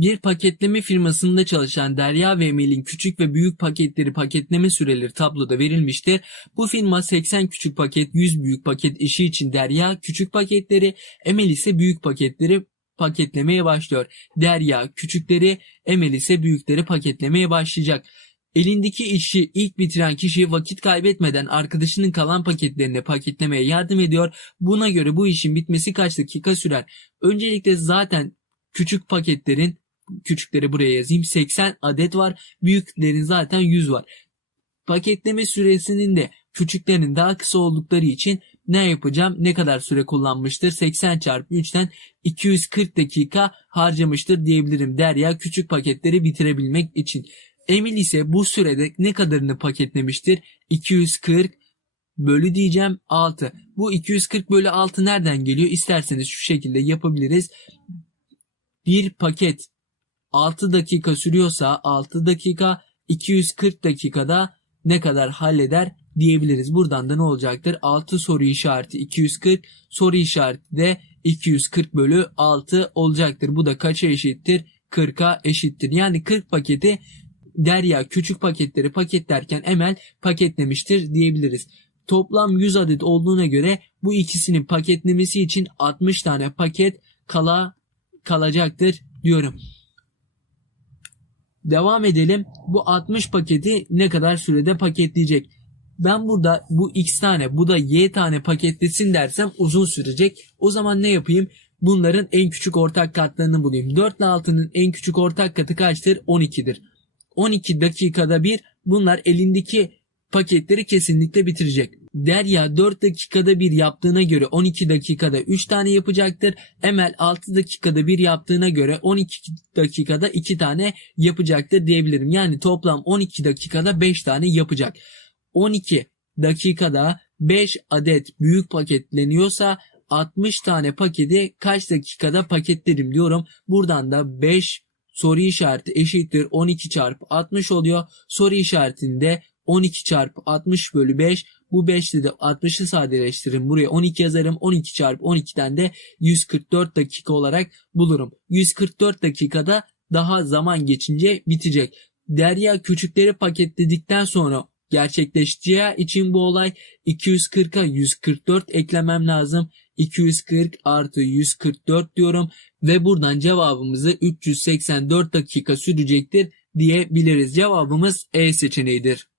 Bir paketleme firmasında çalışan Derya ve Emel'in küçük ve büyük paketleri paketleme süreleri tabloda verilmiştir. Bu firma 80 küçük paket, 100 büyük paket işi için Derya küçük paketleri, Emel ise büyük paketleri paketlemeye başlıyor. Derya küçükleri, Emel ise büyükleri paketlemeye başlayacak. Elindeki işi ilk bitiren kişi vakit kaybetmeden arkadaşının kalan paketlerini paketlemeye yardım ediyor. Buna göre bu işin bitmesi kaç dakika sürer? Öncelikle zaten küçük paketlerin küçükleri buraya yazayım 80 adet var. Büyüklerin zaten 100 var. Paketleme süresinin de küçüklerin daha kısa oldukları için ne yapacağım? Ne kadar süre kullanmıştır? 80 çarpı 3'ten 240 dakika harcamıştır diyebilirim. Derya küçük paketleri bitirebilmek için. Emil ise bu sürede ne kadarını paketlemiştir? 240 bölü diyeceğim 6. Bu 240 bölü 6 nereden geliyor? İsterseniz şu şekilde yapabiliriz. Bir paket 6 dakika sürüyorsa 6 dakika 240 dakikada ne kadar halleder diyebiliriz. Buradan da ne olacaktır? 6 soru işareti 240 soru işareti de 240 bölü 6 olacaktır. Bu da kaça eşittir? 40'a eşittir. Yani 40 paketi Derya küçük paketleri paketlerken Emel paketlemiştir diyebiliriz. Toplam 100 adet olduğuna göre bu ikisinin paketlemesi için 60 tane paket kala kalacaktır diyorum. Devam edelim. Bu 60 paketi ne kadar sürede paketleyecek? Ben burada bu x tane bu da y tane paketlesin dersem uzun sürecek. O zaman ne yapayım? Bunların en küçük ortak katlarını bulayım. 4 ile 6'nın en küçük ortak katı kaçtır? 12'dir. 12 dakikada bir bunlar elindeki paketleri kesinlikle bitirecek. Derya 4 dakikada bir yaptığına göre 12 dakikada 3 tane yapacaktır. Emel 6 dakikada bir yaptığına göre 12 dakikada 2 tane yapacaktır diyebilirim. Yani toplam 12 dakikada 5 tane yapacak. 12 dakikada 5 adet büyük paketleniyorsa 60 tane paketi kaç dakikada paketlerim diyorum. Buradan da 5 soru işareti eşittir 12 çarpı 60 oluyor. Soru işaretinde 12 çarpı 60 bölü 5 bu 5 ile de 60'ı sadeleştiririm. Buraya 12 yazarım. 12 çarpı 12'den de 144 dakika olarak bulurum. 144 dakikada daha zaman geçince bitecek. Derya küçükleri paketledikten sonra gerçekleşeceği için bu olay 240'a 144 eklemem lazım. 240 artı 144 diyorum ve buradan cevabımızı 384 dakika sürecektir diyebiliriz. Cevabımız E seçeneğidir.